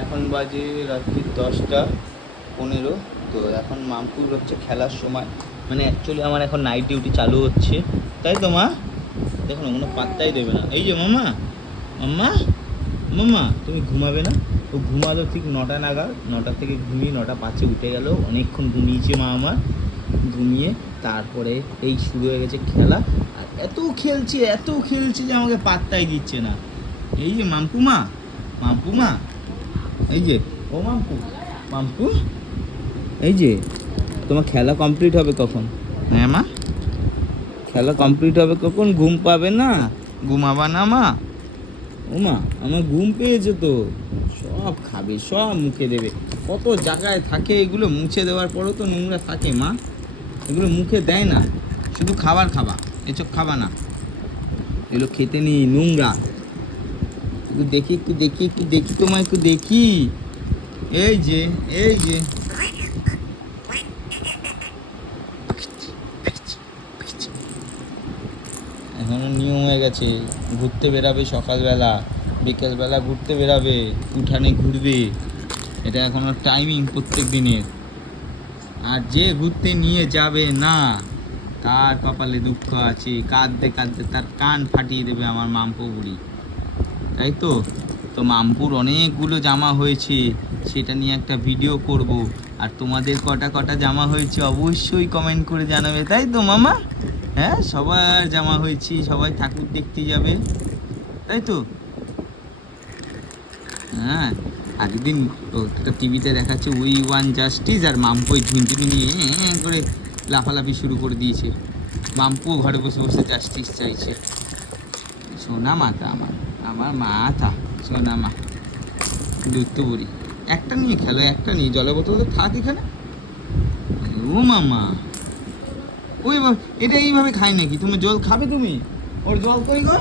এখন বাজে রাত্রি 10টা 15। তো এখন মামপুর হচ্ছে খেলার সময়, মানে অ্যাকচুয়ালি আমার এখন নাইট ডিউটি চালু হচ্ছে, তাই তো মা? দেখুন কোনো পাত্তাই দেবে না। এই যে মামা, মাম্মা, মাম্মা তুমি ঘুমাবে না? ও ঘুমালো ঠিক 9টা নাগাদ, 9টা থেকে ঘুমিয়ে 9টা 5-এ উঠে গেল। অনেকক্ষণ ঘুমিয়েছে মা আমার। ঘুমিয়ে তারপরে এই শুরু হয়ে গেছে খেলা। আর এত খেলছে যে আমাকে পাত্তাই দিচ্ছে না। এই যে মাম্পুমা, মাম্পুমা, এই যে ও মাম্পু, মাম্পু, এই যে তোমার খেলা কমপ্লিট হবে কখন? হ্যাঁ মা, খেলা কমপ্লিট হবে কখন? ঘুম পাবে না? ঘুমাবা না মা? ও মা, আমার ঘুম পেয়েছে তো। সব খাবে, সব মুখে দেবে। কত জায়গায় থাকে এগুলো, মুছে দেওয়ার পরেও তো নোংরা থাকে মা। এগুলো মুখে দেয় না, শুধু খাবার খাবা, এসব খাবা না। এগুলো খেতে নেই, নোংরা। একটু দেখি, একটু দেখি, একটু দেখি, তোমায় একটু দেখি। এই যে, এই যে, এখনো নিয়ম হয়ে গেছে, ঘুরতে বেরাবে সকালবেলা, বিকেলবেলা ঘুরতে বেরাবে, উঠানে ঘুরবে। এটা এখনো টাইমিং প্রত্যেক দিনের। আর যে ঘুরতে নিয়ে যাবে না, তার কপালে দুঃখ আছে। কাঁদতে কাঁদতে তার কান ফাটিয়ে দেবে আমার মাম্পু বুড়ি, তাই তো? তো মামপুর অনেকগুলো জামা হয়েছে, সেটা নিয়ে একটা ভিডিও করব। আর তোমাদের কটা কটা জামা হয়েছে অবশ্যই কমেন্ট করে জানাবে, তাই তো মামা? হ্যাঁ, সবার জামা হয়েছে, সবাই ঠাকুর দেখতে যাবে, তাই তো? হ্যাঁ, আগের দিন একটা টিভিতে দেখাচ্ছে উই ওয়ান জাস্টিস, আর মাম্পু ওই ঝুনঝুনি নিয়ে করে লাফালাফি শুরু করে দিয়েছে। মাম্পুও ঘরে বসে বসে জাস্টিস চাইছে। সোনা মাতা আমার, আমার মাথা, সোনা মা, দুধ বুড়ি। একটা নিয়ে খেলো, একটা নিয়ে, জলের বোতল তো থাক এখানে। ও মামা, ওই এটা এইভাবে খায় নাকি? তুমি জল খাবে? তুমি ওর জল কই গো?